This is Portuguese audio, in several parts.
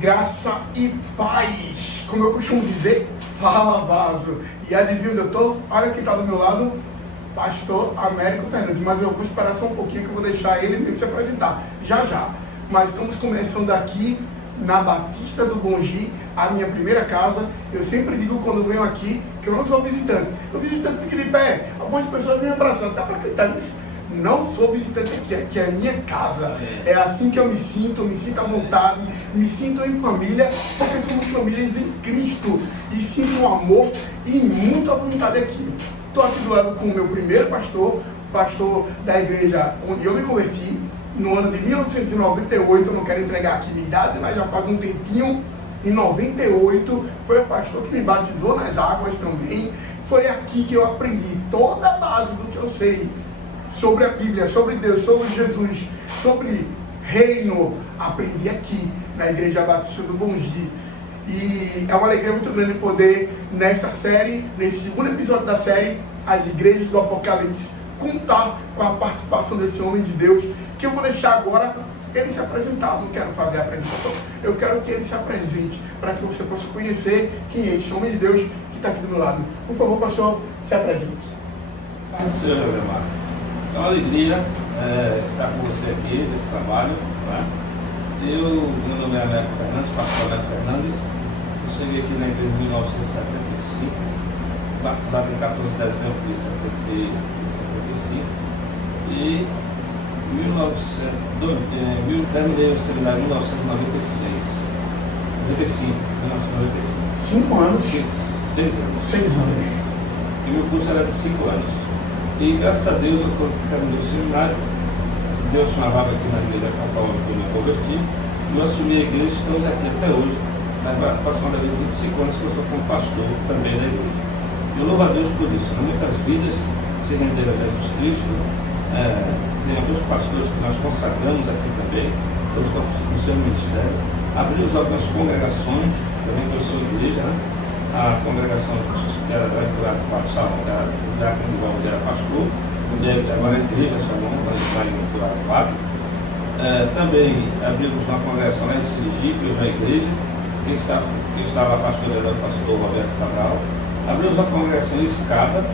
Graça e paz. Como eu costumo dizer, fala vaso. E adivinha onde eu estou? Olha quem está do meu lado, pastor Américo Fernandes. Mas eu vou esperar só um pouquinho que eu vou deixar ele mesmo se apresentar. Já. Mas estamos começando aqui na Batista do Bongi, a minha primeira casa. Eu sempre digo quando eu venho aqui que eu não sou visitante. O visitante fica de pé, algumas pessoas vêm me abraçando. Dá para acreditar nisso? Não sou visitante aqui é a minha casa. É assim que eu me sinto à vontade, me sinto em família, porque somos famílias em Cristo e sinto um amor e muita vontade aqui. Estou aqui do lado com o meu primeiro pastor da igreja onde eu me converti, no ano de 1998. Eu não quero entregar aqui minha idade, mas já faz um tempinho. Em 98, foi o pastor que me batizou nas águas também. Foi aqui que eu aprendi toda a base do que eu sei sobre a Bíblia, sobre Deus, sobre Jesus, sobre reino. Aprendi aqui na Igreja Batista do Bongi. E é uma alegria muito grande poder, nessa série, nesse segundo episódio da série, As Igrejas do Apocalipse, contar com a participação desse homem de Deus, que eu vou deixar agora ele se apresentar. Não quero fazer a apresentação, eu quero que ele se apresente, para que você possa conhecer quem é esse homem de Deus que está aqui do meu lado. Por favor, pastor, se apresente. Senhor José Marcos, é uma alegria estar com você aqui nesse trabalho, né? Meu nome é Américo Fernandes, pastor Américo Fernandes. Eu cheguei aqui na igreja em 1975, batizado em 14 de dezembro de 75, e terminei o seminário em 1995. 5 anos? 6 anos. 6 anos. E meu curso era de 5 anos. E graças a Deus, eu terminei o seminário, Deus tinha uma vaga aqui na igreja a qual eu me converti, e eu assumi a igreja. Estamos aqui até hoje, aproximadamente 25 anos que eu estou como pastor também da igreja. Eu louvo a Deus por isso. Muitas vidas se renderam a Jesus Cristo. Tem alguns pastores que nós consagramos aqui também, todos no seu ministério. Abrimos algumas congregações, também que eu sou igreja, né? A congregação que era da Salmo, da onde era pastor, agora a igreja chamou, mas lá em Curaçao. Também abrimos uma congregação lá em Sergipe, uma igreja, quem estava pastoreando era o pastor Roberto Cabral. Abrimos uma congregação em Escada,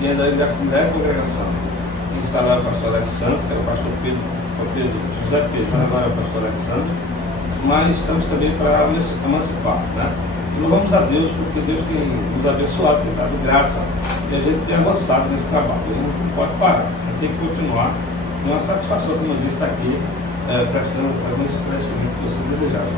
que ainda é a primeira congregação. Quem está lá é o pastor Alexandre, que é o pastor José Pedro, mas agora é o pastor Alexandre. Mas estamos também para emancipar, né? E louvamos a Deus, porque Deus tem nos abençoado, tem dado graça, e a gente tem avançado nesse trabalho. Ele não pode parar, a gente tem que continuar. É uma satisfação, como eu disse, estar aqui prestando esse crescimento que você desejava.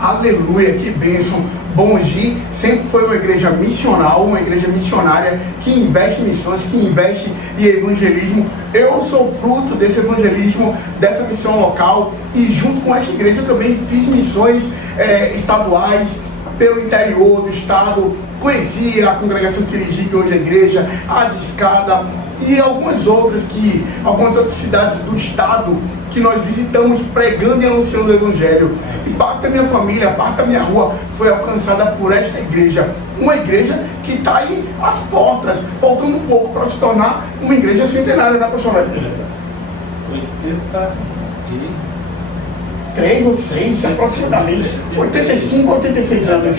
Aleluia, que bênção. Bongi sempre foi uma igreja missional, uma igreja missionária que investe em missões, que investe em evangelismo. Eu sou fruto desse evangelismo, dessa missão local, e junto com essa igreja eu também fiz missões estaduais pelo interior do estado. Conheci a congregação de Firigi, que hoje é igreja, a de Escada, e algumas outras cidades do estado que nós visitamos pregando e anunciando o evangelho. E parte da minha família, parte da minha rua foi alcançada por esta igreja. Uma igreja que está aí às portas, faltando um pouco para se tornar uma igreja centenária, né, pastor? 3 ou 6, aproximadamente 85 ou 86 anos.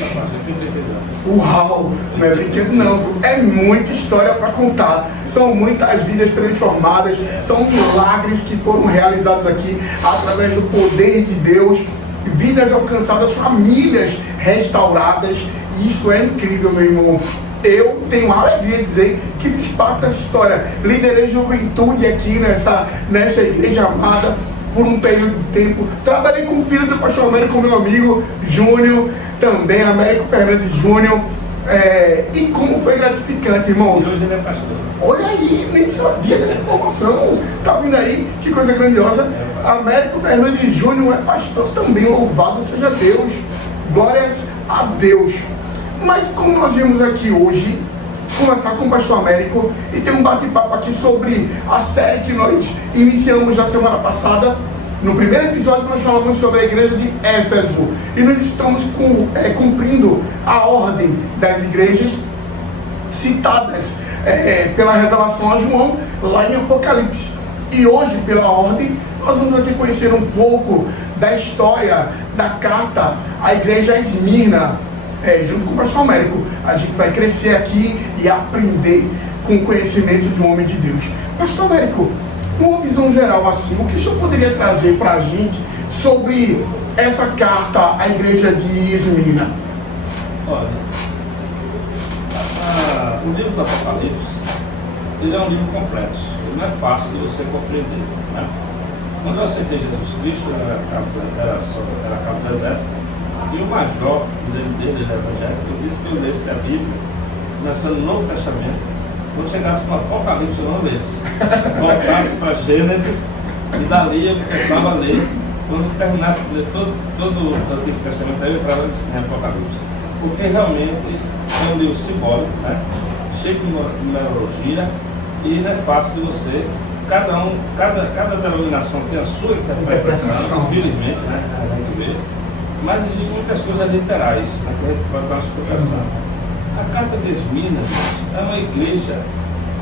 Uau, não é brinquedo não, é muita história para contar, são muitas vidas transformadas, são milagres que foram realizados aqui através do poder de Deus, vidas alcançadas, famílias restauradas. Isso é incrível, meu irmão. Eu tenho a alegria de dizer que fiz parte dessa história. Liderei juventude aqui nessa igreja amada por um período de tempo. Trabalhei com o filho do pastor Américo, com meu amigo Júnior, também Américo Fernandes Júnior. E como foi gratificante, irmãos. Hoje ele é pastor. Olha aí, nem sabia dessa informação. Tá vindo aí, que coisa grandiosa. Américo Fernandes Júnior é pastor também. Louvado seja Deus. Glórias a Deus. Mas como nós viemos aqui hoje conversar com o pastor Américo e ter um bate-papo aqui sobre a série que nós iniciamos na semana passada. No primeiro episódio nós falamos sobre a igreja de Éfeso e nós estamos cumprindo a ordem das igrejas citadas pela revelação a João lá em Apocalipse. E hoje, pela ordem, nós vamos aqui conhecer um pouco da história da carta à igreja Esmirna, junto com o pastor Américo. A gente vai crescer aqui e aprender com o conhecimento de um homem de Deus. Pastor Américo, uma visão geral assim, o que o senhor poderia trazer para a gente sobre essa carta à igreja de Esmirna? Olha, o livro do Apocalipse, ele é um livro complexo, ele não é fácil de você compreender, né? Quando eu aceitei Jesus Cristo, era cabo do exército, e o major dele era evangélico, eu disse que eu lesse a Bíblia, começando no Novo Testamento, quando chegasse no Apocalipse eu não lesse, voltasse para Gênesis, e dali eu começava a ler. Quando terminasse de ler todo o Antigo Testamento, eu entrava em Apocalipse. Porque realmente é um livro simbólico, né? Cheio de numerologia, e não é fácil de você. Cada denominação tem a sua interpretação, infelizmente, né? A gente vê. Mas existem muitas coisas literais, né, que a gente pode dar uma explicação. A carta de Esmirna é uma igreja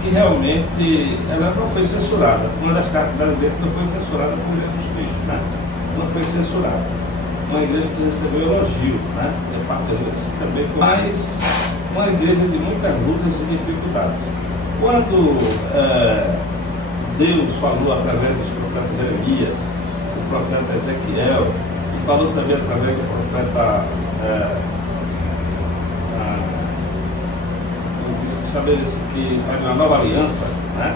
que realmente ela não foi censurada. Uma das cartas das igrejas não foi censurada por Jesus Cristo, né? Não foi censurada. Uma igreja que recebeu elogio, né? Também, mas uma igreja de muitas lutas e dificuldades. Quando Deus falou através dos profetas Jeremias, do profeta Ezequiel, e falou também através do profeta estabelece que faz uma nova aliança, né?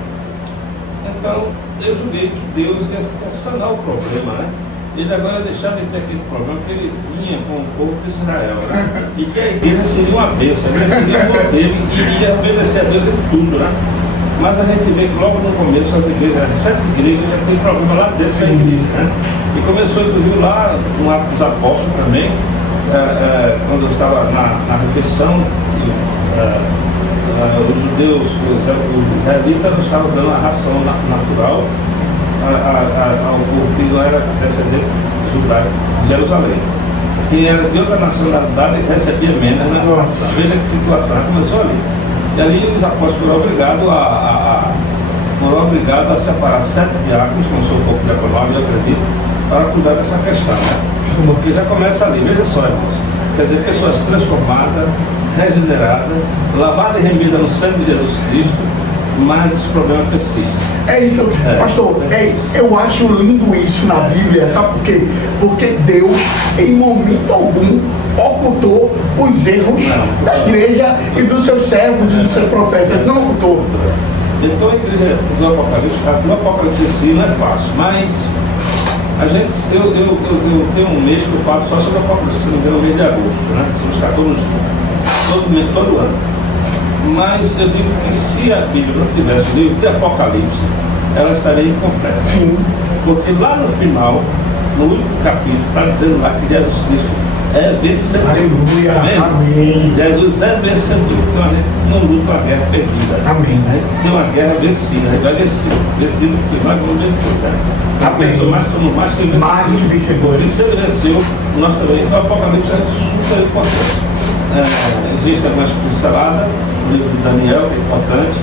Então eu julguei que Deus ia sanar o problema, né? Ele agora ia deixar de ter aquele problema que ele tinha com o povo de Israel, né? E que a igreja seria uma bênção, né? Seria o dele e ia obedecer a Deus em tudo, né? Mas a gente vê que logo no começo as igrejas, as 7 igrejas já tem problema lá dentro da igreja, né? E começou inclusive lá no Atos dos Apóstolos também, quando eu estava na refeição, os judeus, os israelitas não estavam dando a ração natural ao povo que não era descendente judaico de Jerusalém. Quem era de outra nacionalidade recebia menos, né? Veja que situação, começou ali. E ali os apóstolos foram obrigados a separar 7 diáconos, como sou um pouco diaconal, eu acredito, para cuidar dessa questão, né? Porque já começa ali, veja só, irmãos. Quer dizer, pessoas transformadas, regenerada, lavada e remida no sangue de Jesus Cristo, mas esse problema persiste. É isso, pastor, eu acho lindo isso na Bíblia, sabe por quê? Porque Deus, em momento algum, ocultou os erros da igreja e dos seus servos e dos seus profetas, não ocultou. Então a igreja do Apocalipse em si não é fácil, mas eu tenho um mês que eu falo só sobre o Apocalipse, no mês de agosto, né? São os 14 dias, todo ano. Mas eu digo que se a Bíblia não tivesse o livro de Apocalipse, ela estaria incompleta. Sim. Porque lá no final, no último capítulo, está dizendo lá que Jesus Cristo é vencedor. Aleluia, amém. Jesus é vencedor. Então a gente não luta uma guerra perdida. Amém. A gente tem uma guerra vencida, a gente vai vencer. Vencido porque nós vamos vencer, né? Amém. Somos mais que vencedores. Mais que vencedores. E se ele venceu, nós também. Então o Apocalipse é super importante. Existe algumas pinceladas no livro de Daniel, que é importante,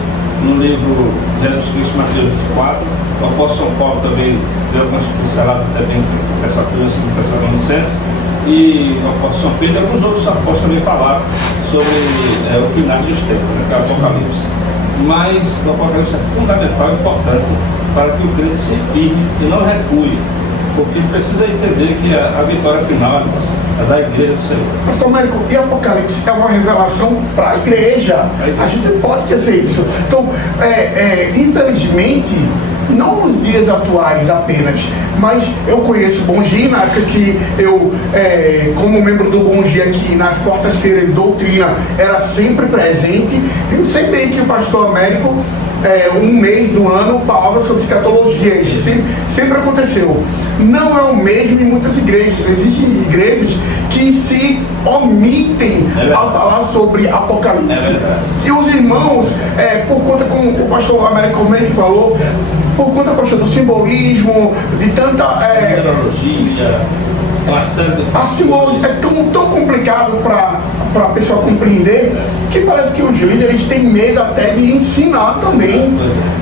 no livro Jesus Cristo, Mateus 24, o apóstolo São Paulo também deu algumas pinceladas também dessa criança do Tessalonicenses, e o apóstolo São Pedro e alguns outros apóstolos também falaram sobre o final dos tempos, né, que é o Apocalipse. Mas o Apocalipse é fundamental e importante para que o crente se firme e não recue, porque precisa entender que a vitória final é da igreja do Senhor. Pastor Américo, e Apocalipse é uma revelação para a igreja. A gente não pode esquecer isso. Então, infelizmente, não nos dias atuais apenas, mas eu conheço o Bom Dia, na época que eu, como membro do Bom Dia aqui nas quartas-feiras, doutrina era sempre presente. Eu sei bem que o pastor Américo, um mês do ano, falava sobre escatologia. Isso sempre aconteceu. Não é o mesmo em muitas igrejas. Existem igrejas que se omitem a falar sobre Apocalipse. E os irmãos, por conta, como o pastor Américo mesmo falou, por conta, pastor, do simbolismo, de tanta numerologia, Uma série de A simólogos é tão complicado para a pessoa compreender que parece que os líderes têm medo até de ensinar também,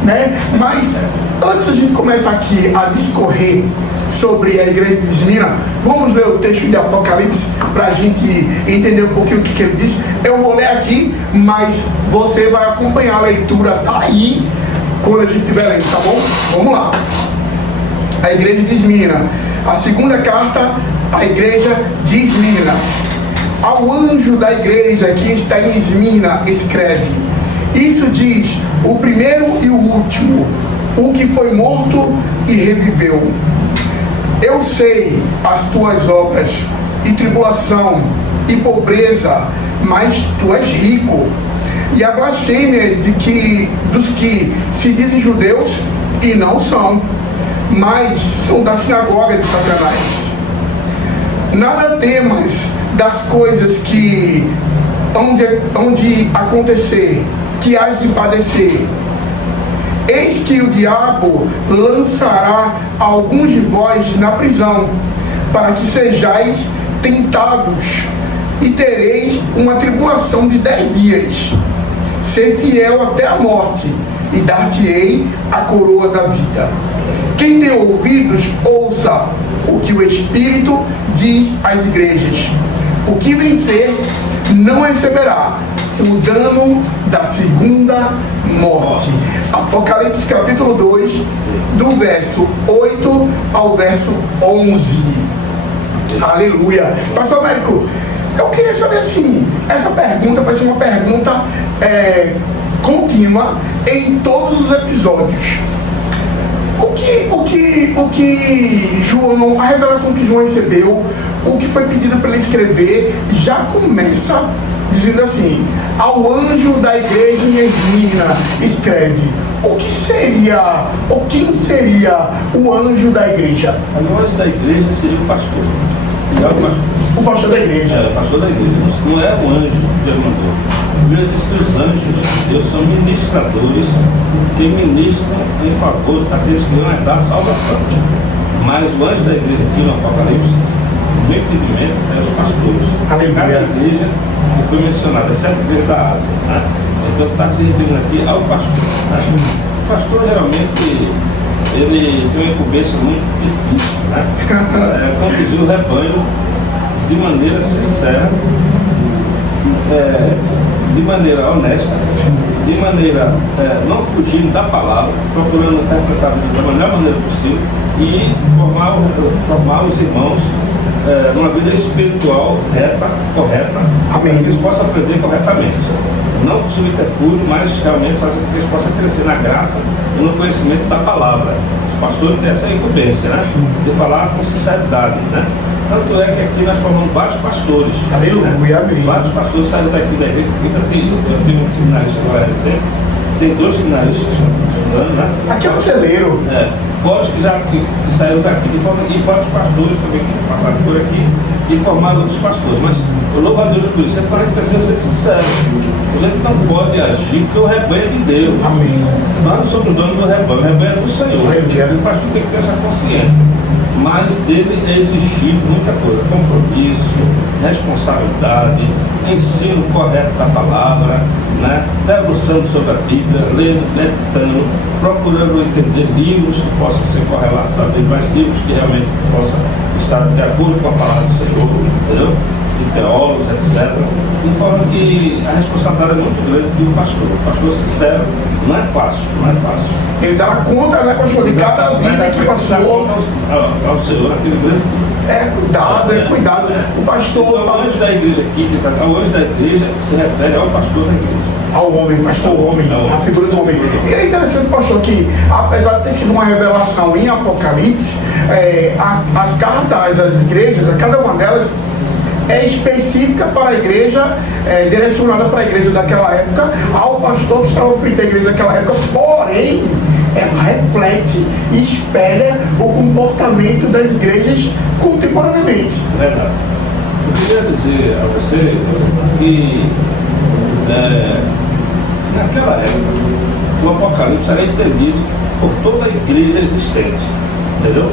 né? Mas antes a gente começar aqui a discorrer sobre a igreja de Esmirna, vamos ler o texto de Apocalipse para a gente entender um pouquinho o que ele diz. Eu vou ler aqui, mas você vai acompanhar a leitura daí quando a gente estiver lendo, tá bom? Vamos lá. A igreja de Esmirna, a segunda carta à igreja de Esmirna. Ao anjo da igreja que está em Esmirna, escreve: isso diz o primeiro e o último, o que foi morto e reviveu. Eu sei as tuas obras, e tribulação, e pobreza, mas tu és rico. E a blasfêmia dos que se dizem judeus e não são, mas são da sinagoga de Satanás. Nada temas das coisas que onde acontecer, que hás de padecer. Eis que o diabo lançará alguns de vós na prisão, para que sejais tentados, e tereis uma tribulação de 10 dias. Ser fiel até a morte, e dar-te-ei a coroa da vida. Quem tem ouvidos, ouça o que o Espírito diz às igrejas. O que vencer não receberá o dano da segunda morte. Apocalipse capítulo 2, do verso 8 ao verso 11. Aleluia. Pastor Américo, eu queria saber assim, essa pergunta vai ser uma pergunta contínua em todos os episódios. O que João, a revelação que João recebeu, o que foi pedido para ele escrever, já começa dizendo assim: ao anjo da igreja em Esmirna, escreve. Quem seria o anjo da igreja? O anjo da igreja seria o pastor. O pastor da igreja. O pastor da igreja. Não é o anjo que ele mandou. A Bíblia diz que os anjos de Deus são ministradores que ministram em favor daqueles que vão herdar a salvação. Mas o anjo da igreja aqui no Apocalipse, o meu entendimento, é os pastores. Aleluia. Cada igreja que foi mencionada, exceto a igreja da Ásia, né? Então está se referindo aqui ao pastor. Né? O pastor realmente ele tem uma incumbência muito difícil, né? Conduzir o rebanho de maneira sincera, de maneira honesta, de maneira não fugindo da palavra, procurando interpretar da melhor maneira possível e formar os irmãos numa vida espiritual reta, correta, para que eles possam aprender corretamente. Não com subterfúgio, mas realmente fazer com que eles possam crescer na graça e no conhecimento da palavra. Os pastores têm essa incumbência, né? De falar com sinceridade, né? Tanto é que aqui nós formamos vários pastores. Aleluia, né? Vários pastores saíram daqui da igreja. Eu tenho um seminarista agora recente, tem 2 seminaristas que estão estudando, né? Aqui é um celeiro. Fora os que já saíram daqui, e vários pastores também que passaram por aqui e formaram outros pastores. Mas eu louvo a Deus por isso, para que precisa ser sincero. A gente não pode agir porque o rebanho é de Deus. Amém. Nós não somos donos do rebanho, o rebanho é do Senhor. O pastor tem que ter essa consciência. Mas dele é exigido muita coisa: compromisso, responsabilidade, ensino correto da palavra, né? Debruçando sobre a Bíblia, lendo, meditando, procurando entender livros que possam ser correlatos a Bíblia, mas livros que realmente possam estar de acordo com a palavra do Senhor, entendeu? De teólogos, etc. De forma que a responsabilidade é muito grande do pastor. O pastor sincero não é fácil, não é fácil. Ele dá conta, né, pastor, de cada vida que passou. Ao Senhor, aquele grande. Cuidado. O pastor. Então, o anjo da igreja aqui, o anjo da igreja se refere ao pastor da igreja. Ao homem, pastor homem, a figura do homem. E é interessante, pastor, que apesar de ter sido uma revelação em Apocalipse, as cartas às igrejas, a cada uma delas é específica para a igreja, direcionada para a igreja daquela época, ao pastor que estava frente à igreja daquela época, porém, ela reflete e espelha o comportamento das igrejas contemporaneamente. Verdade. Eu queria dizer a você que naquela época o Apocalipse era entendido por toda a igreja existente, entendeu?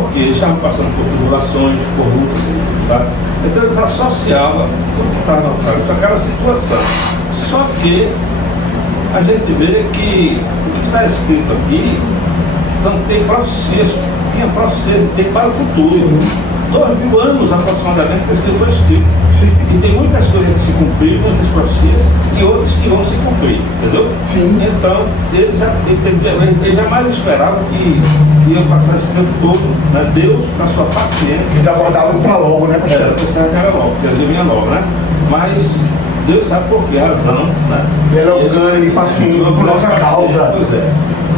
porque eles estavam passando por tribulações, por lutas, tá? Então eles associavam tudo que estava com aquela situação. Só que a gente vê que o que está escrito aqui não tem profecias, tinha profecias, tem para o futuro. 2000 anos aproximadamente que esse livro foi escrito. E tem muitas coisas que se cumpriram, muitas profecias, e outras que vão se cumprir, entendeu? Sim. Então, eles jamais esperavam que iam passar esse tempo todo, né? Deus, na sua paciência. Eles aguardavam para logo, né, pastor? Pensava que era logo, porque eles vinham logo, né? Mas Deus sabe por que razão, né? Ele é longânimo e paciente por nossa causa. Pois é.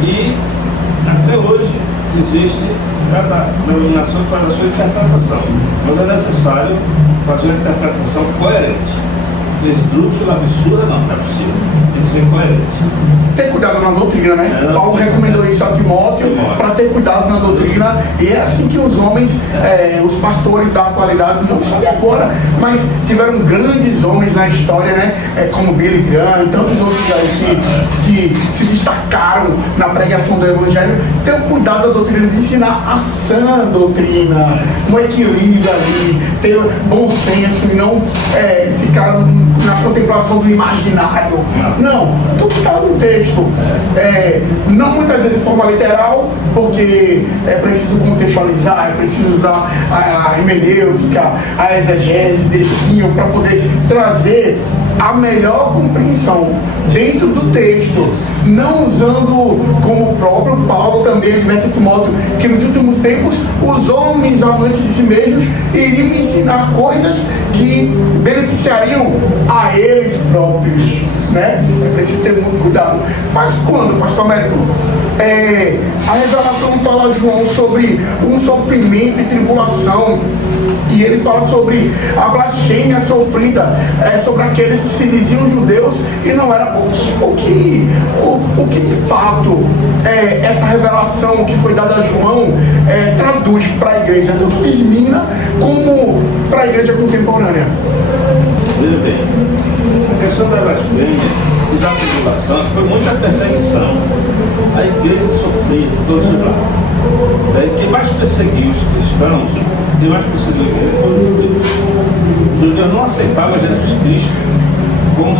E até hoje existe cada denominação que faz a sua interpretação. Mas é necessário fazer uma interpretação coerente. Esdrúxula, absurda, não é possível. Tem que ser coerente. Ter cuidado na doutrina, né? Paulo recomendou isso a Timóteo para ter cuidado na doutrina, e é assim que os homens, os pastores da atualidade, não só de agora, mas tiveram grandes homens na história, né? Como Billy Graham e tantos outros aí que se destacaram na pregação do Evangelho. Ter cuidado da doutrina, de ensinar a sã doutrina, um equilíbrio ali, ter bom senso e não ficar na contemplação do imaginário. Não, tudo está no texto. Não muitas vezes de forma literal, porque é preciso contextualizar, é preciso usar a hermenêutica, a exegese direitinho para poder trazer a melhor compreensão dentro do texto, não usando como o próprio Paulo também adverte Timóteo, que nos últimos tempos os homens amantes de si mesmos iriam ensinar coisas que beneficiariam a eles próprios, né? É preciso ter muito cuidado. Mas quando, pastor Américo, a revelação fala a João sobre um sofrimento e tribulação, e ele fala sobre a blasfêmia sofrida, sobre aqueles que se diziam judeus e não era o que de fato essa revelação que foi dada a João traduz para a igreja, tanto de Esmina como para a igreja contemporânea. Veja bem, a questão da blasfêmia e da tribulação foi muita perseguição. A igreja sofria de todos os lados. Quem mais perseguiu os cristãos, quem mais perseguiu a igreja foram os judeus. Os judeus não aceitavam Jesus Cristo como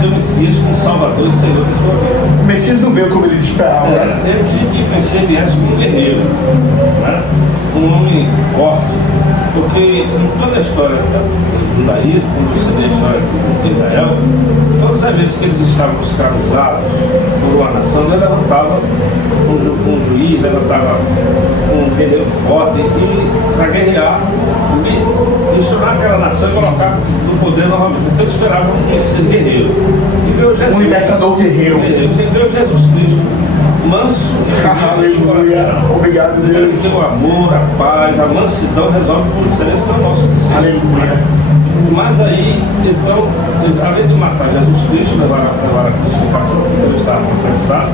seu Messias, como Salvador e Senhor de sua vida. O Messias não veio como eles esperavam. Ele queria que o Messias viesse como um guerreiro, né? Um homem forte. Porque em toda a história do judaísmo, quando você vê a história de Israel, todas as vezes que eles estavam escravizados por uma nação, ele levantava um juiz, levantava um guerreiro forte para guerrear e estourar aquela nação e colocar no poder novamente. Então eles esperavam esse guerreiro. E veio Jesus, um libertador guerreiro. E veio Jesus Cristo, manso e aleluia. Obrigado, Deus. Porque o amor, a paz, a mansidão resolve por excelência do nosso Senhor. Aleluia. Mas aí, então, além de matar Jesus Cristo, levar a crucificação que ele estava confessado,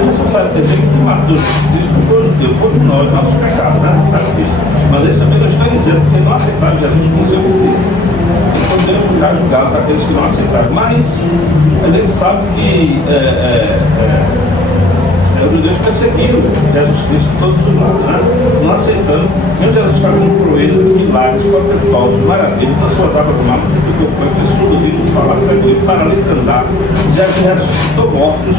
é necessário entender que quem matou Jesus Cristo não foi os judeus, foram nós, nossos pecados, né? Sabe disso? Mas eles também não estão dizendo que não aceitaram Jesus como seu Messias. Então devemos ficar julgados aqueles que não aceitaram. Mas a gente sabe que os judeus perseguiram Jesus Cristo de todos os lados, né? Não aceitando, mesmo Jesus fazendo proezas, milagres, portentosos, maravilhas, nas suas águas do mar, multiplicou pães, fez surdo ouvido falar, cego e paralítico andar, Jesus ressuscitou mortos,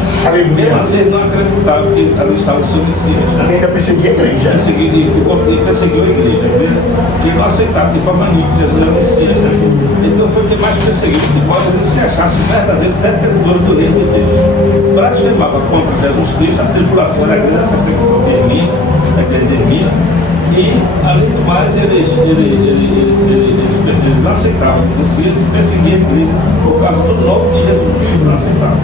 mesmo assim eles não acreditavam que ali estava o seu Messias, né? Ainda perseguia a igreja. Perseguiu a igreja, né? Que não aceitava de forma nenhuma que Jesus era o Messias, né? Então foi quem mais perseguiu, que pode ele se achasse o verdadeiro detentor do reino de Deus. Blasfemava contra Jesus Cristo, a tribulação era grande, a perseguição de Emília, da igreja de Emília, e além do mais eles não aceitavam o Messias e perseguiam a igreja por causa do nome de Jesus Cristo, não aceitavam.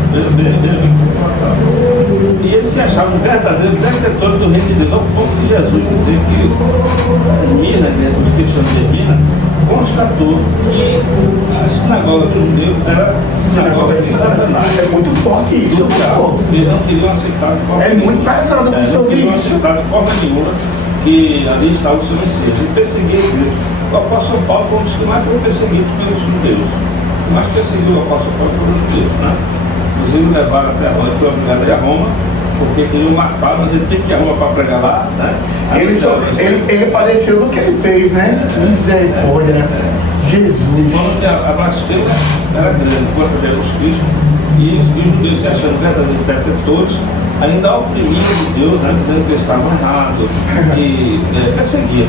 E eles se achavam o verdadeiro detentor do reino de Deus, ao ponto de Jesus dizer que Emília, os cristãos de Emília, constatou que a sinagoga dos judeus era a sinagoga de Satanás. É muito forte isso, pastor. Eles não queriam aceitar de forma nenhuma. Muito pesado para você ouvir isso. Não queriam aceitar de forma nenhuma que ali estava o seu Messias. E perseguia a igreja. O apóstolo Paulo foi um dos que mais foi perseguido pelos judeus. O mais perseguiu o apóstolo Paulo foram os judeus, né? Inclusive levaram até a Roma, foi obrigado a ir a Roma, porque queriam matar, mas ele tinha que ir a Roma para pregar lá, né? Ele padeceu do que ele fez, né? Misericórdia. Jesus. Falando que a blasfêmia era grande contra Jesus Cristo, e os judeus se achando verdadeiros interpretores, ainda oprimiam de Deus, né, dizendo que eles estavam errados, e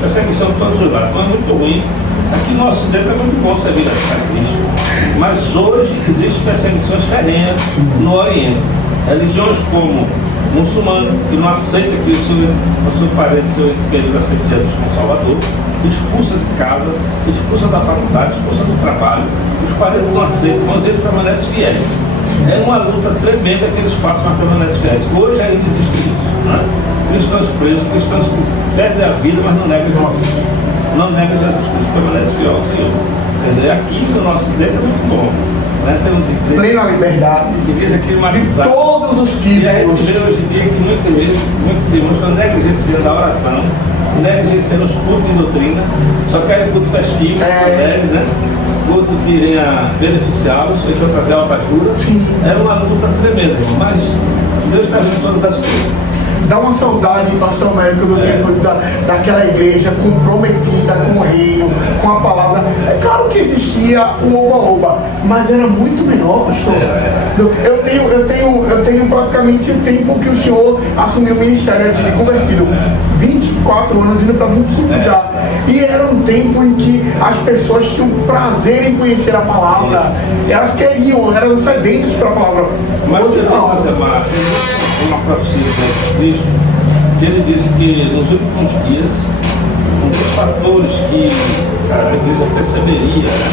perseguição de todos os lados. Então é muito ruim. Aqui no Ocidente é muito bom servir a Cristo, mas hoje existem perseguições ferrenhas no Oriente. Religiões como muçulmano, que não aceita que o seu parente, seu querido, aceite Jesus como Salvador, expulsa de casa, expulsa da faculdade, expulsa do trabalho, os parentes não aceitam, mas eles permanecem fiéis. É uma luta tremenda que eles passam a permanecer fiéis. Hoje ainda existe isso, né? Cristãos presos, cristãos que perdem a vida, mas não negam Jesus. Não nega Jesus Cristo, permanece fiel ao Senhor. Quer dizer, aqui no nosso Ocidente é muito bom, né? Temos igrejas, plena liberdade, igreja climatizada, de todos os e a gente tipos. vê hoje em dia que muitos irmãos estão negligenciando a oração, negligenciando os cultos de doutrina, só querem culto festivo, né? Culto que iria beneficiá-los, ou então trazer alta ajuda. É uma luta tremenda, mas Deus está vendo todas as coisas. Dá uma saudade, pastor Américo, do tempo daquela igreja comprometida com o reino, com a palavra. É claro que existia um oba-oba, mas era muito menor, pastor. Eu tenho praticamente o tempo que o senhor assumiu o ministério de convertido. 24 anos, indo para 25 já. E era um tempo em que as pessoas tinham prazer em conhecer a palavra. Elas queriam, eram sedentas para a palavra. Mas você não fazer uma profecia de Cristo, que ele disse que nos últimos dias, um dos fatores que a igreja perceberia, né,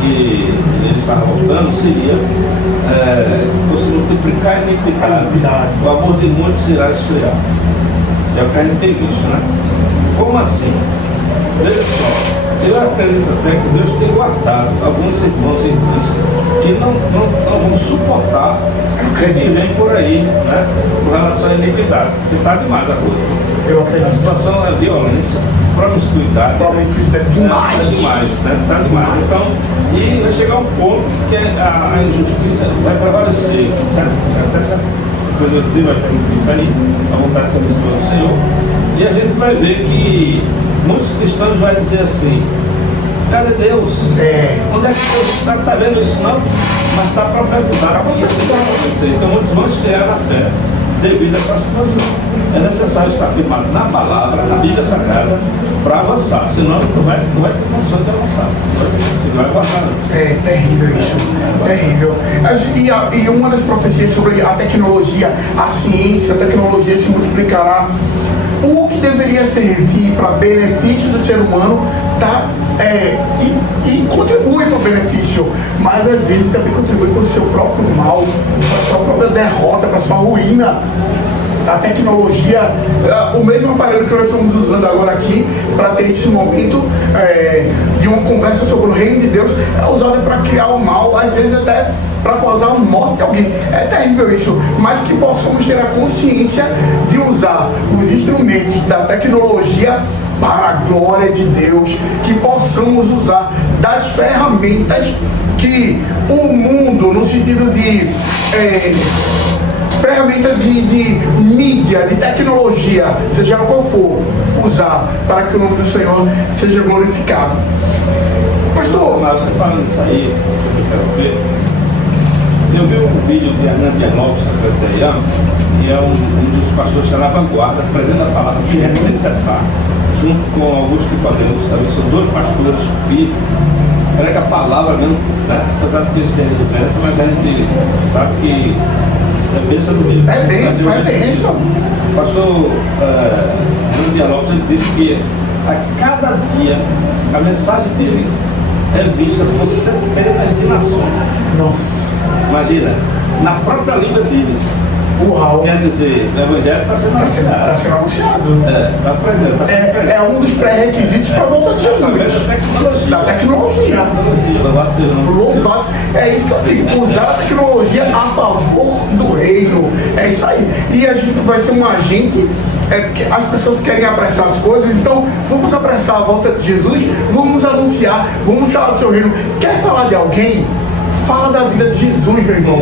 que ele estava voltando, seria você multiplicar a iniquidade, o amor de muitos irá esfriar. É o que a gente tem visto, né? Como assim? Veja só. Eu acredito até que Deus tem guardado alguns irmãos em Cristo que não vão suportar o que vem por aí, né, com relação à iniquidade, porque está demais a coisa. A situação é violência, promiscuidade. Demais. Demais, né? Está demais. Então, e vai chegar um ponto que a injustiça vai prevalecer, certo? Até essa coisa de Deus vai permitir isso aí, a vontade permissiva do Senhor. E a gente vai ver que muitos cristãos vão dizer assim: cadê Deus? Onde é que Deus está vendo isso? Não, mas está profetizado que isso vai acontecer. Então muitos vão esfriar na fé devido a essa situação. É necessário estar firmado na palavra, na Bíblia Sagrada, para avançar, senão não vai ter condições de avançar. Não vai avançar. É terrível isso, terrível. E uma das profecias sobre a tecnologia, a ciência, a tecnologia se multiplicará. O que deveria servir para benefício do ser humano e contribui para o benefício, mas às vezes também contribui para o seu próprio mal, para a sua própria derrota, para a sua ruína. A tecnologia, o mesmo aparelho que nós estamos usando agora aqui para ter esse momento de uma conversa sobre o reino de Deus, é usado para criar o mal, às vezes até para causar a morte de alguém. É terrível isso, mas que possamos ter a consciência de usar os instrumentos da tecnologia para a glória de Deus, que possamos usar das ferramentas que o mundo, no sentido de ferramentas de mídia, de tecnologia, seja qual for, usar para que o nome do Senhor seja glorificado. Pastor, mas você falando isso aí, eu quero ver. Eu vi um vídeo de Hernando Dias, secretariano, que é um dos pastores da vanguarda, pregando a palavra sem cessar, junto com Augusto Nicodemus, também são dois pastores que prega a palavra mesmo, né? Apesar de que eles têm diferença, mas a gente sabe que é bênção do vídeo. É bênção. O pastor Hernando Dias ele disse que a cada dia a mensagem dele é vista por centenas de nações. Nossa. Imagina, na própria língua deles. Uau. Quer dizer, o evangelho está sendo anunciado. Está sendo anunciado. Está aprendendo, está sendo pregado. É um dos pré-requisitos para a volta de Jesus. Da tecnologia. Louvado seja o nome do Senhor. Louvado. É isso que eu digo, usar a tecnologia a favor do reino. É isso aí. E a gente vai ser um agente. As pessoas querem apressar as coisas, então vamos apressar a volta de Jesus, vamos anunciar, vamos falar do seu reino. Quer falar de alguém? Fala da vida de Jesus, meu irmão.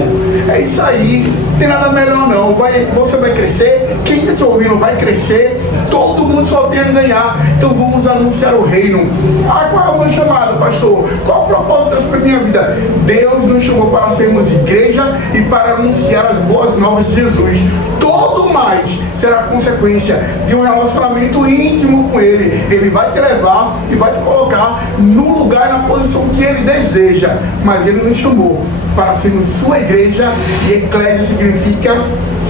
É isso aí, não tem nada melhor não. Você vai crescer, quem está te ouvindo vai crescer, Todo mundo só tem a ganhar. Então vamos anunciar o reino. Ah, qual é o meu chamado, pastor? Qual o propósito para a minha vida? Deus nos chamou para sermos igreja e para anunciar as boas novas de Jesus. Todo mais será consequência de um relacionamento íntimo com Ele. Ele vai te levar e vai te colocar no lugar, na posição que Ele deseja. Mas Ele nos chamou para sermos sua igreja, e eclésia significa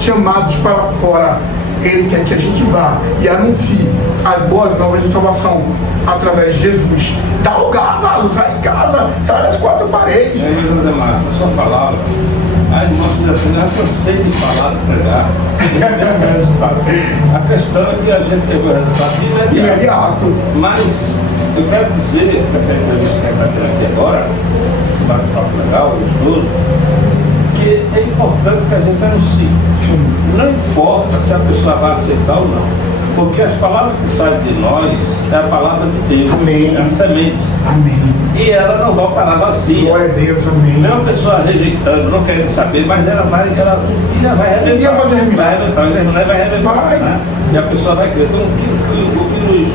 chamados para fora. Ele quer que a gente vá e anuncie as boas novas de salvação através de Jesus. Dá lugar, vaso, sai de casa, sai das quatro paredes. Meus amados, a sua palavra, a irmã diz assim: eu cansei de falar, de pregar, e não teve resultado. A questão é que a gente teve o resultado imediato. Mas eu quero dizer, que essa entrevista que a gente está tendo aqui agora, esse bate-papo legal, gostoso, que é importante que a gente anuncie. Não importa se a pessoa vai aceitar ou não, porque as palavras que saem de nós é a palavra de Deus. Amém. É a semente. Amém. E ela não voltará vazia. Glória a Deus, amém. Não é uma pessoa rejeitando, não querendo saber, mas ela um dia vai arrebentar. Um dia vai arrebentar. Vai arrebentar. Né? E a pessoa vai crer. Então, o que nos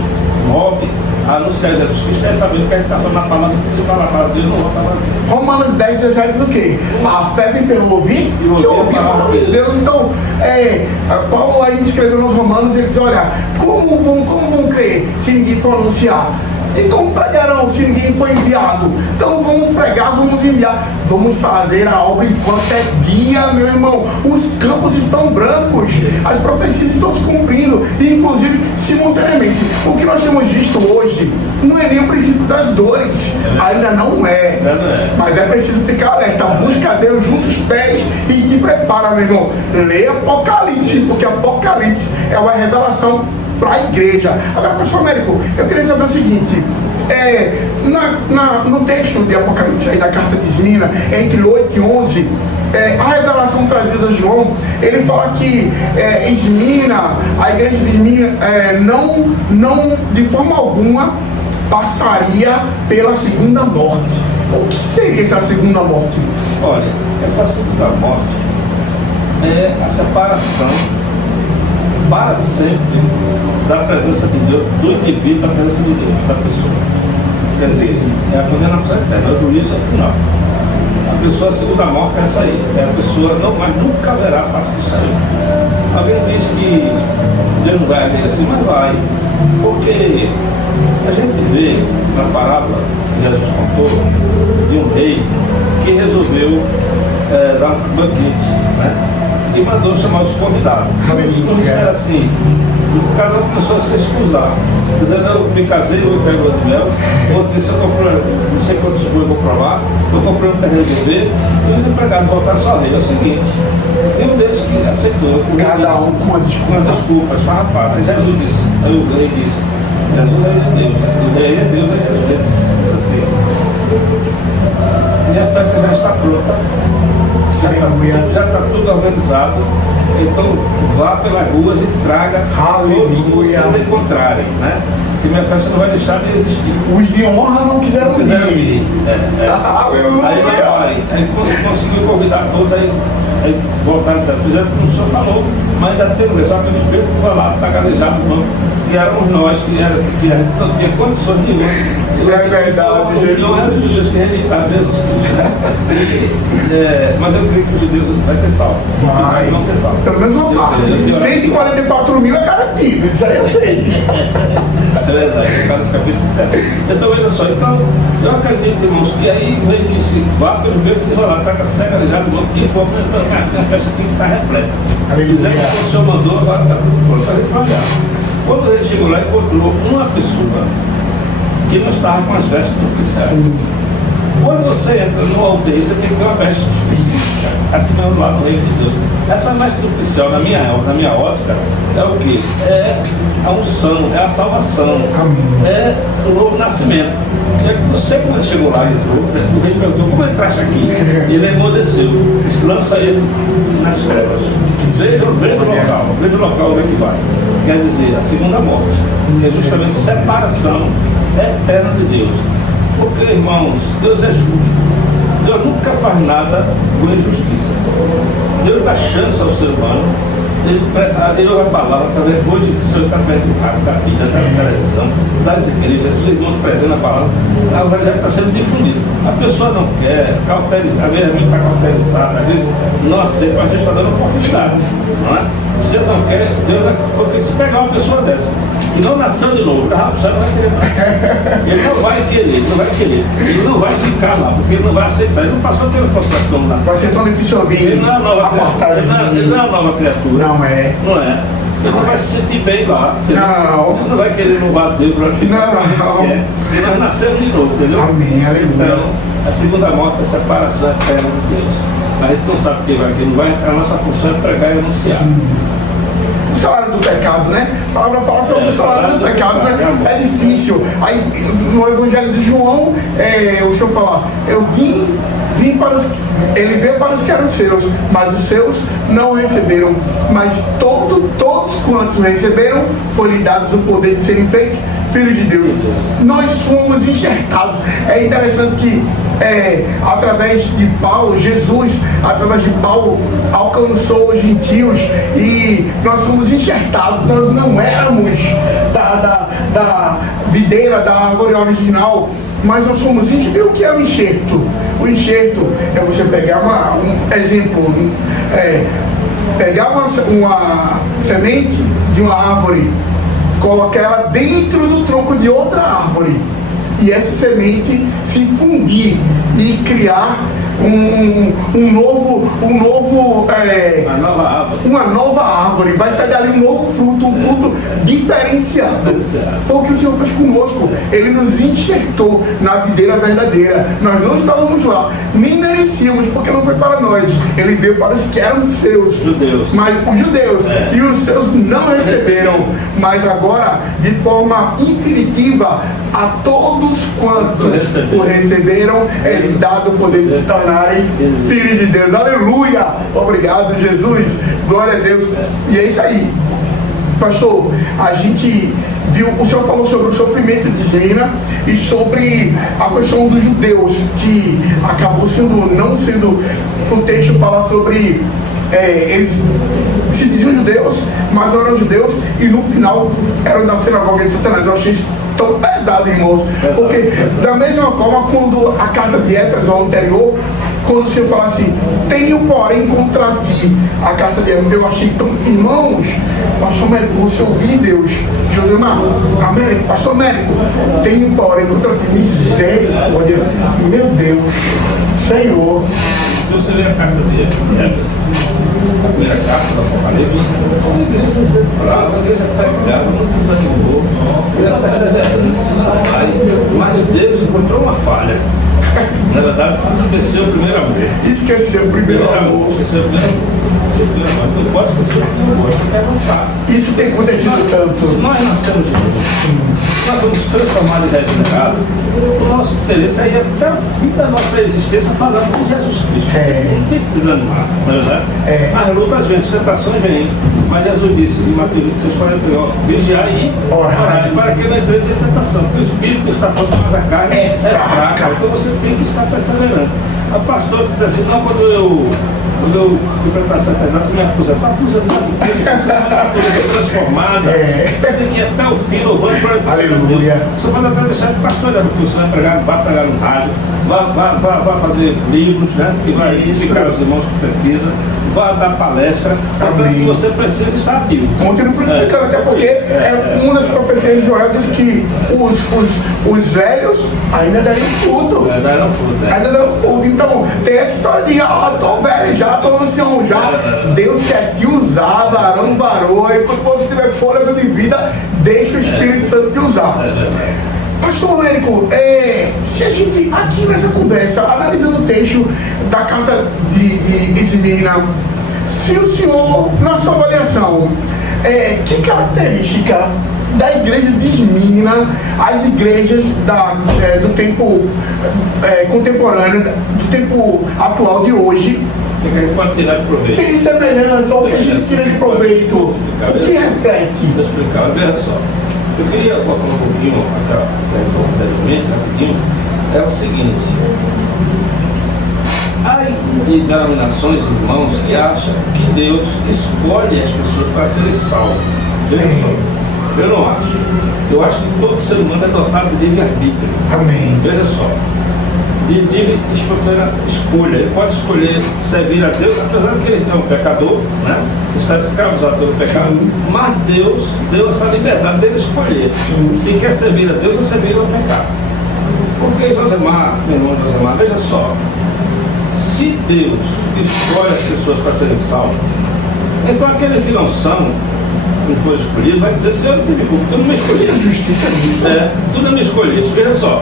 move a anunciar Jesus Cristo é sabendo que a gente está falando a palavra, se falar a palavra de Deus, não volta vazia. Romanos 10, 17 diz o quê? A fé vem pelo ouvir e ouvir a palavra de Deus. Então, Paulo aí escreveu nos Romanos, ele diz: olha, como vão crer se ninguém for anunciar? Então pregarão se ninguém for enviado. Então vamos pregar, vamos enviar, vamos fazer a obra enquanto é dia, meu irmão. Os campos estão brancos, as profecias estão se cumprindo, e inclusive simultaneamente. O que nós temos visto hoje não é nem o princípio das dores, ainda não é. Mas é preciso ficar alerta. Busca a Deus, junta os pés e te prepara, meu irmão. Leia Apocalipse, porque Apocalipse é uma revelação para a igreja. Agora, pastor Américo, eu queria saber o seguinte: no texto de Apocalipse aí da carta de Esmina, entre 8 e 11, a revelação trazida a João, ele fala que Esmina, a igreja de Esmina, não de forma alguma passaria pela segunda morte. O que seria essa segunda morte? Olha, essa segunda morte é a separação para sempre da presença de Deus, do indivíduo da presença de Deus, da pessoa. Quer dizer, é a condenação eterna, é o juízo final. A pessoa, a segunda morte é essa aí. É a pessoa, mas nunca haverá face de sair. Alguém diz que Deus não vai haver assim, mas vai. Porque a gente vê na parábola que Jesus contou de um rei que resolveu dar um banquete, né? E mandou chamar os convidados. Os disseram assim, cada um começou a se excusar. Dizendo: eu me casei, eu pego de mel, outro disse: eu comprei não sei quantos bois eu vou provar, eu comprei um terreno de viver, e os empregados voltaram só a rei. É o seguinte, tem um deles que aceitou. Cada um com uma desculpa. Rapaz, aí Jesus disse, aí o rei disse: Jesus é de Deus, o rei é Deus, é Jesus. Ele disse assim: minha festa já está pronta. Já está tudo organizado, então vá pelas ruas e traga todos que vocês encontrarem, né? Que minha festa não vai deixar de existir. Os de honra não quiseram vir. Aí conseguiu convidar todos, aí voltaram, fizeram como o senhor falou, mas ainda tem um só que o Espírito foi lá, está galejado no banco, que éramos nós, que a gente não tinha condições nenhuma. É verdade, Jesus. Não eram os judeus que rejeitaram Jesus Cristo, né? Mas eu creio que os judeus vai ser salvo. Vão ser salvos. Pelo menos uma parte. 144 mil é garantido, isso aí eu sei. É verdade, o cara capítulo 7. Então veja só, eu acredito, irmãos, que aí o rei disse: vá pelo meio que lá, traga cega já no banco e for para a festa tinha que estar repleta. Dizendo que o senhor mandou, agora está tudo pronto. Aí ele foi olhar. Quando ele chegou lá, encontrou uma pessoa que não estava com as vestes nupciais. Quando você entra no altar, você tem que ter uma veste específica, assim mesmo lá no reino de Deus. Essa veste nupcial, na minha ótica, é o quê? É a unção, é a salvação, é o novo nascimento. Eu sei quando ele chegou lá, entrou, o rei perguntou: como entraste aqui? Ele emudeceu, lança ele nas trevas. Veja o local onde é que vai. Quer dizer, a segunda morte é justamente separação eterna de Deus. Porque, irmãos, Deus é justo. Deus nunca faz nada com injustiça. Deus dá chance ao ser humano Ele ouve a palavra através hoje que o senhor está vendo o rádio, da mídia, da televisão, das igrejas, os irmãos pregando a palavra, a verdade está sendo difundida. A pessoa não quer cauterizar, às vezes a gente está cauterizada, às vezes não aceita, mas a gente está dando oportunidade, não é? Você não quer, Deus vai, porque se pegar uma pessoa dessa, que não nasceu de novo, o você não vai querer mais. Ele não vai querer, ele não vai ficar lá, porque ele não vai aceitar, ele não passou pelo processo como nasceu. Vai ser tão difícil ouvir. Ele não é uma nova criatura. Ele não é uma nova criatura. Não é. Não é. Ele não vai se sentir bem lá. Não. Ele não vai querer louvar Deus para ficar. Não. E nós nascemos de novo, entendeu? Amém, aleluia. Então, a segunda morte é a separação eterna de Deus. A gente não sabe quem vai, quem não vai. A nossa função é pregar e anunciar. O salário do pecado, né? A palavra fala sobre o salário do pecado, né? É difícil. Aí no Evangelho de João, o Senhor fala, eu vim para os. Ele veio para os que eram seus, mas os seus não receberam. Mas todos quantos receberam, foi-lhe dados o poder de serem feitos filhos de Deus. Nós fomos enxertados. É interessante que através de Paulo, Jesus, através de Paulo, alcançou os gentios e nós fomos enxertados. Nós não éramos da videira, da árvore original, mas nós somos enxertos. E o que é o enxerto? O enxerto é você pegar pegar uma semente de uma árvore, colocar ela dentro do tronco de outra árvore e essa semente se fundir e criar uma nova árvore. Vai sair dali um novo fruto, um fruto diferenciado. Foi o que o Senhor fez conosco. Ele nos enxertou na videira verdadeira. Nós não estávamos lá, nem merecíamos, porque não foi para nós. Ele veio para os que eram seus, mas os judeus, e os seus não receberam. Mas agora, de forma infinitiva, a todos quantos o receberam, eles dado o poder de se tornarem filhos de Deus. Aleluia! Obrigado, Jesus. Glória a Deus. E é isso aí. Pastor, a gente viu, o senhor falou sobre o sofrimento de Zena e sobre a questão dos judeus, que acabou não sendo, o texto fala sobre eles se diziam judeus, mas não eram judeus, e no final eram da sinagoga de Satanás. Eu achei isso tão pesado, irmãos, porque da mesma forma, quando a carta de Éfeso anterior, quando o Senhor fala assim, tenho porém contra ti, a carta de Éfeso, eu achei tão, irmãos, pastor Américo, você ouviu Deus, Josemar, Américo, pastor Américo, tenho porém contra ti, misericórdia, meu Deus, Senhor. Você lê a carta de Éfeso, a primeira carta do Apocalipse, a igreja separada, a igreja pregava, não desanimou, ela perseverante, mas Deus encontrou uma falha. Na verdade, esqueceu o primeiro amor. Esqueceu o primeiro amor. Esqueceu o primeiro amor. Não pode esquecer o primeiro amor, tem que avançar. Isso tem acontecido tanto. Se nós nascemos de novo, nós vamos transformar em regenerado, o nosso interesse é ir até o fim da nossa existência falando com Jesus Cristo. Não tem que desanimar, não é verdade? As lutas vêm, as tentações vêm, mas Jesus disse em Mateus 26:41, vigiar e orar, para que não entreis em tentação, porque o Espírito está pronto, mas a carne é fraca. Então você tem que estar perseverando. A pastora diz assim, não, quando eu fui para a Santidade, me aposentar, transformada, tem que ir até o fim, louvando para aleluia. Você pode até deixar de pastor, porque você vai pregar no rádio, vai fazer livros, né? Que vai indicar os irmãos que pesquisam, vai dar palestra, portanto você precisa estar ativo. Continua frutificando, até porque uma das profecias de Joel diz que os velhos ainda deram fruto. Ainda deram fruto. Então, tem essa história de, tô velho já, tô ancião já. Deus quer te usar, varão, varou, e quando você tiver fôlego de vida, deixa o Espírito Santo te usar. Pastor Américo, se a gente, aqui nessa conversa, analisando o texto da carta de Esmirna, se o senhor, na sua avaliação, que característica da igreja de Esmirna, as igrejas do tempo contemporâneo, do tempo atual de hoje, pode tirar de proveito. Tem semelhança, o que a gente tira de proveito, o que reflete? Vou explicar, veja só. Eu queria colocar um pouquinho, anteriormente, rapidinho, é o seguinte. Há denominações, irmãos, que acham que Deus escolhe as pessoas para serem salvos. Eu não acho. Eu acho que todo ser humano é dotado de livre-arbítrio. Amém. Veja só. De livre escolha. Ele pode escolher servir a Deus, apesar de que ele é um pecador, né? Está escravizado pelo pecado. Sim. Mas Deus deu essa liberdade dele escolher. Sim. Se quer servir a Deus ou servir ao pecado. Porque Josemar, meu irmão Josemar, veja só. Se Deus escolhe as pessoas para serem salvas, então aqueles que não são, não foram escolhidos, vai dizer: Senhor, não teve culpa, tu não me escolheste. A justiça nisso. Tu não me escolheste, veja só.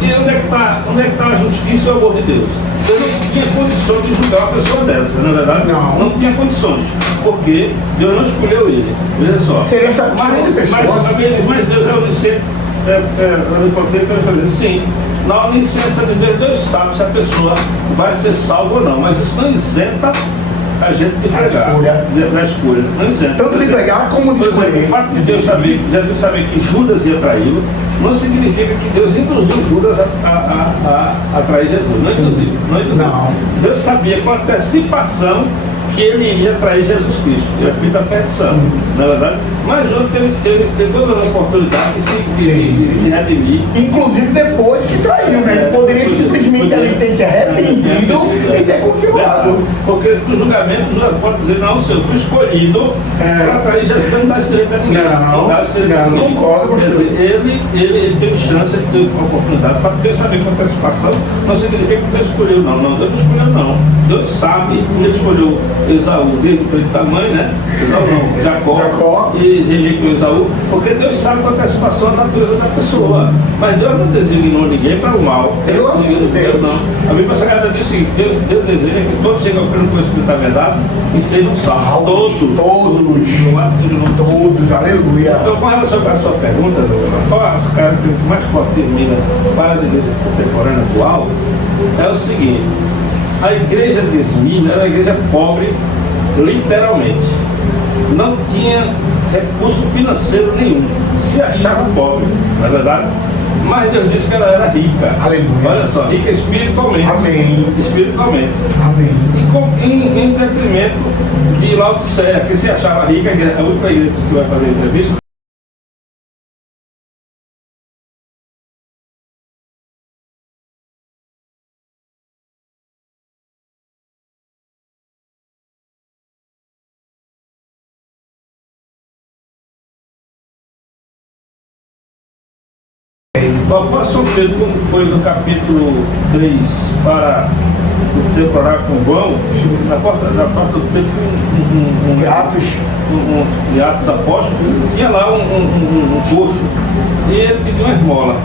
E onde é que está a justiça e o amor de Deus? Deus não tinha condições de julgar uma pessoa dessa, não é verdade? Não tinha condições, porque Deus não escolheu ele. Veja só. Seria essa mas Deus é onisciente, sim. Na onisciência de Deus sabe se a pessoa vai ser salva ou não, mas isso não isenta a gente de pregar, da escolha. Não isenta. Tanto de pregar como de escolher. O fato de Deus saber, Jesus saber que Judas ia traí-lo, não significa que Deus induziu Judas a trair Jesus. Não induziu. Não. Deus sabia com antecipação que ele iria trair Jesus Cristo. Ele é filho da perdição, na verdade. Mas Judas teve toda a oportunidade de se redimir. Inclusive depois que traiu, né? Ele poderia simplesmente ali ter se arrependido e ter continuado. Porque o julgamento, Judas pode dizer: não, senhor, eu fui escolhido para trair Jesus. Não dá esse direito a ninguém. Não concordo. Ele teve chance, ele teve uma oportunidade. Para Deus saber com antecipação, não significa que Deus escolheu, não. Deus não escolheu, não. Deus sabe, ele escolheu Esaú, desde o tamanho, né? Esaú não, Jacó. E rejeitou Esaú, porque Deus sabe com antecipação a natureza da pessoa. Mas Deus não designou ninguém para o mal. Deus não. A Bíblia Sagrada diz o seguinte: Deus deseja que todos cheguem ao pleno conhecimento da verdade e sejam salvos. Todos, aleluia. Então, com relação à sua pergunta, qual é as características mais fortes para as igrejas contemporâneas atual? É o seguinte: a igreja de Esmirna era uma igreja pobre, literalmente. Não tinha recurso financeiro nenhum. Se achava pobre, não é verdade? Mas Deus disse que ela era rica. Aleluia. Olha só, rica espiritualmente. Amém. Espiritualmente. Amém. E em detrimento de Laodiceia, que se achava rica, a única igreja que você vai fazer entrevista. O apóstolo São Pedro, quando foi no capítulo 3 para o temporário com João, na porta do templo, de Atos Apóstolos, tinha lá um coxo e ele pediu uma esmola.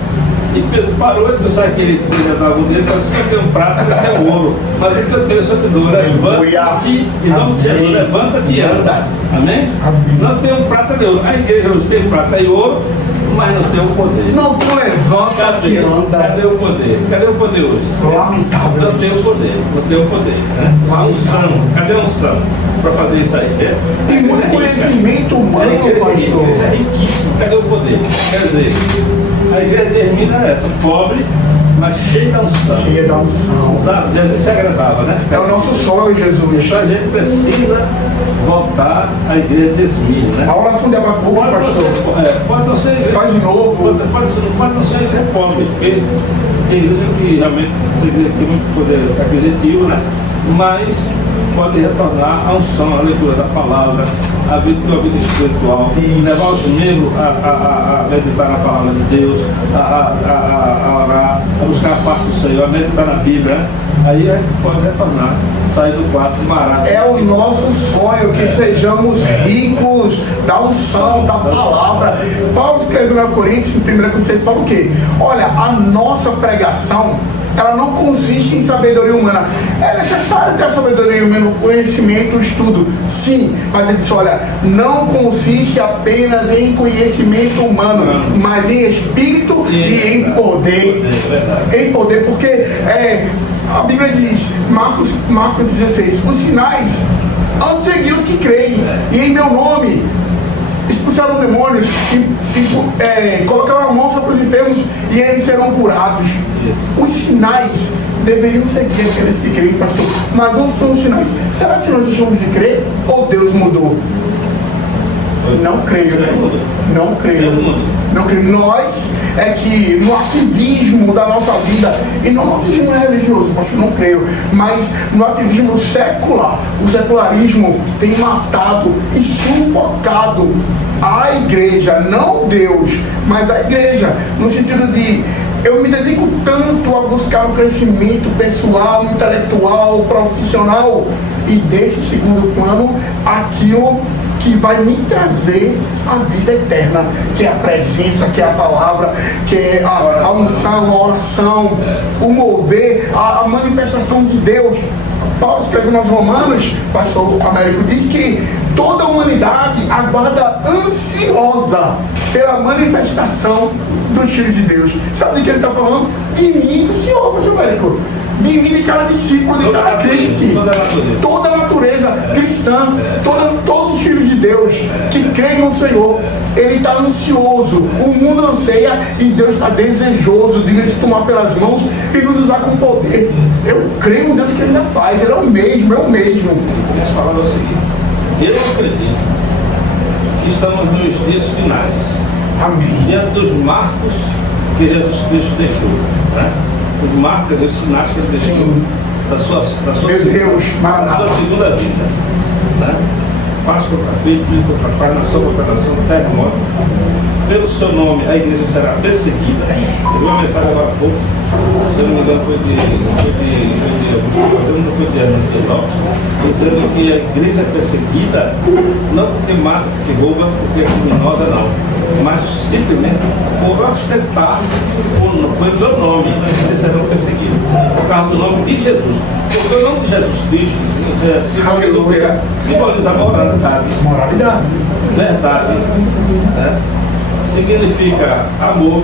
E Pedro parou e pensava que ele ia dar algum dele, ele falou assim: eu tenho um prata, eu tenho ouro, mas o que eu tenho eu só te dou. Levanta-te, em nome de Jesus, levanta-te e anda. Amém? Não tem um prata de ouro. A igreja hoje tem prata e ouro, mas não tem o poder. Não, tu levanta e anda. Cadê o poder? Cadê o poder hoje? Lamentável. Não tem o poder, né? A unção. Cadê a unção para fazer isso aí? Tem muito conhecimento humano, pastor. Isso é riquíssimo. Cadê o poder? Quer dizer, a igreja termina essa, pobre, mas cheia da unção. Cheia da unção. Jesus se agradava, né? É o nosso sonho, Jesus. Então a gente precisa voltar à igreja de Esmirna, né? A oração de Abacuque, pastor. Pode não ser. Faz de novo. Pode não ser igreja pobre, porque tem igreja que realmente tem muito poder aquisitivo, né? Mas pode retornar à unção, à leitura da palavra, a vida espiritual, levar os membros a meditar na palavra de Deus, a orar, a buscar a paz do Senhor, a meditar na Bíblia, né? Aí a gente pode retornar, sair do quarto maravilhoso. É o nosso sonho que sejamos ricos da unção, da palavra. Paulo escreveu na Coríntios, em 1 Coríntios, fala o quê? Olha, a nossa pregação, ela não consiste em sabedoria humana. É necessário ter a sabedoria humana, o conhecimento, o estudo. Sim, mas ele disse: olha, não consiste apenas em conhecimento humano, mas em espírito e em poder. Em poder, porque a Bíblia diz, Marcos 16, os sinais hão de seguir os que creem, e em meu nome expulsaram demônios, colocaram a mão sobre os enfermos e eles serão curados. Os sinais deveriam seguir aqueles que creem, pastor. Mas onde são os sinais? Será que nós deixamos de crer ou Deus mudou? Não creio, né? Não creio. Não creio. Nós é que no ativismo da nossa vida, e não no ativismo religioso, pastor, não creio, mas no ativismo secular, o secularismo tem matado e sufocado a igreja, não Deus, mas a igreja, no sentido de eu me dedico tanto a buscar o crescimento pessoal, intelectual, profissional, e deixo em segundo plano aquilo que vai me trazer a vida eterna, que é a presença, que é a palavra, que é a unção, a oração, o mover, a manifestação de Deus. Paulo escrevendo aos Romanos, pastor Américo, diz que toda a humanidade aguarda ansiosa pela manifestação dos filhos de Deus. Sabe de que ele está falando? De mim e do Senhor, pastor Américo. De mim, de cada discípulo, de cada crente, toda a natureza cristã, todos os filhos de Deus que creem no Senhor, ele está ansioso, o mundo anseia e Deus está desejoso de nos tomar pelas mãos e nos usar com poder. Eu creio no Deus que ele ainda faz, ele é o mesmo, é o mesmo. Minhas palavras é o seguinte: eu acredito que estamos nos dias finais. Amém. Diante dos marcos que Jesus Cristo deixou, né? Os marcos, os sinais que ele deixou da sua segunda vida, né? Paz contra filho, filho contra pai, nação contra nação, terra e morte. Pelo seu nome a igreja será perseguida. Eu vi uma mensagem agora há pouco, se eu não me engano foi de dizendo que a igreja é perseguida não porque mata, porque rouba, porque é criminosa, não, mas simplesmente por ostentar o meu nome, vocês serão perseguidos por causa do nome de Jesus. Porque o nome de Jesus Cristo simboliza moralidade, verdade, né? Significa amor,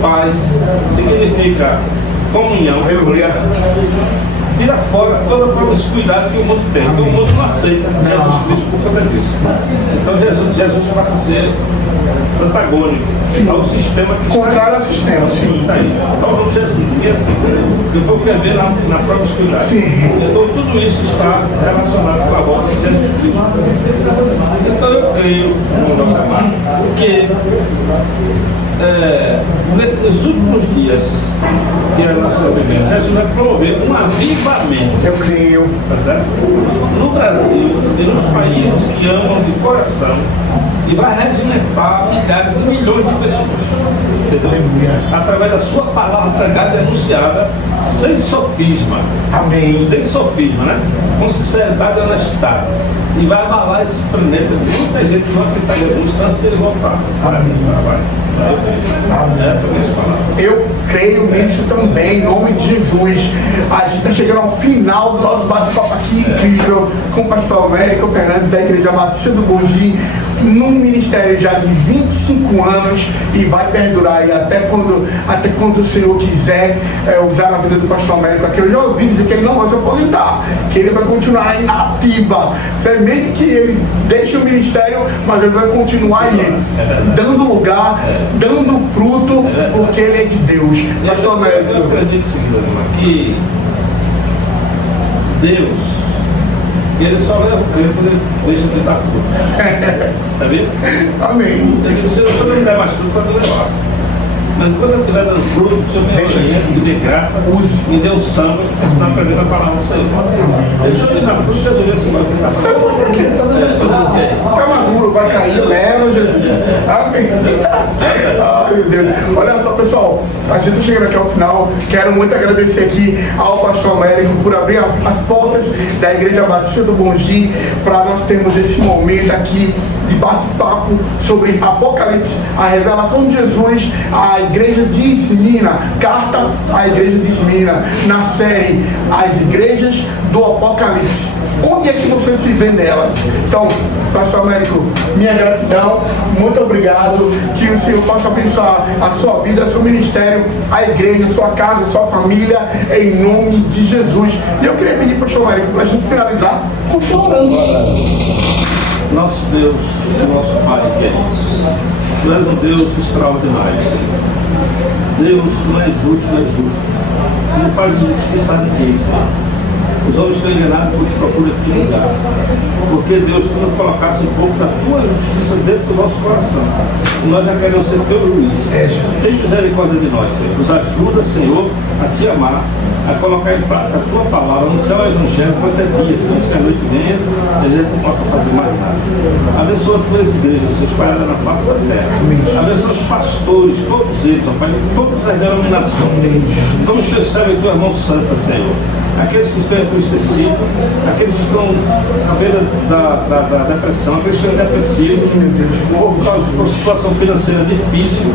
paz, significa comunhão. Tira fora toda a promiscuidade que o mundo tem, que o mundo não aceita Jesus Cristo por conta disso. Então Jesus passa a ser antagônico ao sistema que contrário ao sistema, sim. Está aí. Então o nome de Jesus, e assim, o povo quer ver na promiscuidade. Sim. Então tudo isso está relacionado com a volta de Jesus Cristo. Então eu creio, meu Deus amado, que nos últimos dias que nós estamos vivendo, Jesus vai promover um avivamento. Eu creio. Tá certo? No Brasil e nos países que amam de coração, e vai regimentar milhares e milhões de pessoas. Entendeu? Através da sua palavra pregada e anunciada, sem sofisma. Amém. Sem sofisma, né? Com sinceridade e honestidade. E vai abalar esse planeta de muita gente que não aceitar Jesus antes dele voltar. Essa é a minha palavra. Eu creio nisso também, em nome de Jesus. A gente está chegando ao final do nosso bate-papo aqui incrível com o pastor Américo Fernandes da Igreja Batista do Mogi, num ministério já de 25 anos e vai perdurar aí até quando o Senhor quiser usar a vida do pastor Américo aqui. Eu já ouvi dizer que ele não vai se aposentar, que ele vai continuar inativa. Mesmo que ele deixe o ministério, mas ele vai continuar aí, dando lugar, dando fruto, porque ele é de Deus. Pastor Américo. Eu acredito que Deus, ele só leva o crente quando ele deixa de dar fruto. Sabia? Amém. Ele disse: se eu não der mais fruto, pode levar. Mas quando eu estiver dando fruto, o Senhor me dê graça, me dê um sangue, está aprendendo a palavra do Senhor. Deixa eu dar fruto, Jesus, assim, o que está falando. Fica maduro, vai cair, leva Jesus. Amém. Ai, meu Deus. Olha só, pessoal, a gente está chegando aqui ao final. Quero muito agradecer aqui ao pastor Américo por abrir as portas da Igreja Batista do Mogi para nós termos esse momento aqui de bate-papo sobre Apocalipse, a revelação de Jesus à igreja de Esmirna, carta à igreja de Esmirna, na série As Igrejas do Apocalipse. Onde é que você se vê nelas? Então, pastor Américo, minha gratidão, muito obrigado, que o Senhor possa abençoar a sua vida, seu ministério, a igreja, a sua casa, a sua família, em nome de Jesus. E eu queria pedir para o pastor Américo, para a gente finalizar, com o senhor orando. Nosso Deus e nosso Pai querido, Tu és um Deus extraordinário, Senhor. Deus não é justo, não é justo. não faz justiça a ninguém, Senhor. Os homens estão enganados porque procuram te julgar. Porque Deus, tu não colocasse um pouco da tua justiça dentro do nosso coração. E nós já queremos ser teu juiz. Tem misericórdia de nós, Senhor. Nos ajuda, Senhor, a te amar, a colocar em prática a tua palavra, no céu evangélico até dia, Senhor, que a noite venha, a gente não possa fazer mais nada. Abençoa as tuas igrejas, Senhor, espalhadas na face da terra. Abençoa os pastores, todos eles, ó Pai, todas as denominações. Vamos ter servo e tua irmão santa, Senhor. Aqueles que estão em tua esquecido, aqueles que estão à beira da depressão, aqueles que estão depressivos, por causa de uma situação financeira difícil,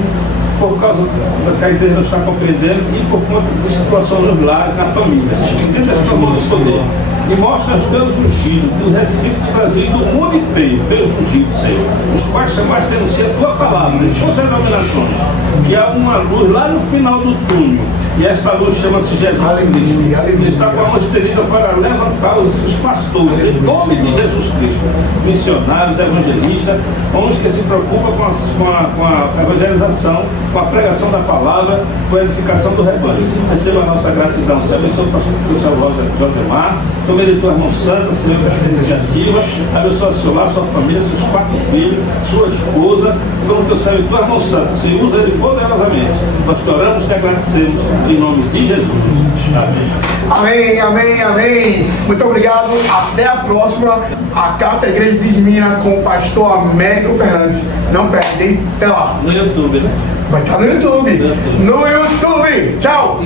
por causa da que a igreja não está compreendendo e por conta de situação nos lares, na família. Dentro das tua mão de poder. E mostra os teus ungidos do Recife, do Brasil e do mundo inteiro, teus ungidos, Senhor, os quais chamaste a anunciar a tua palavra, em todas as denominações, que há uma luz lá no final do túnel, e esta luz chama-se Jesus Cristo. Ele está com a mão estendida para levantar os pastores, em nome de Jesus Cristo, missionários, evangelistas, homens que se preocupam com a evangelização, com a pregação da palavra, com a edificação do rebanho. Receba a nossa gratidão. Se abençoe o pastor Josemar, tome de tua mão santa, Senhor, essa iniciativa, abençoa seu lar, sua família, seus 4 filhos, sua esposa, como teu servo e tua mão santa, se usa ele poderosamente. Nós te oramos e te agradecemos, em nome de Jesus. Amém, amém, amém. Muito obrigado. Até a próxima. A Carta Igreja de Minas com o pastor Américo Fernandes. Não perde, hein? Até lá. No YouTube, né? Vai estar no YouTube. No YouTube. Tchau.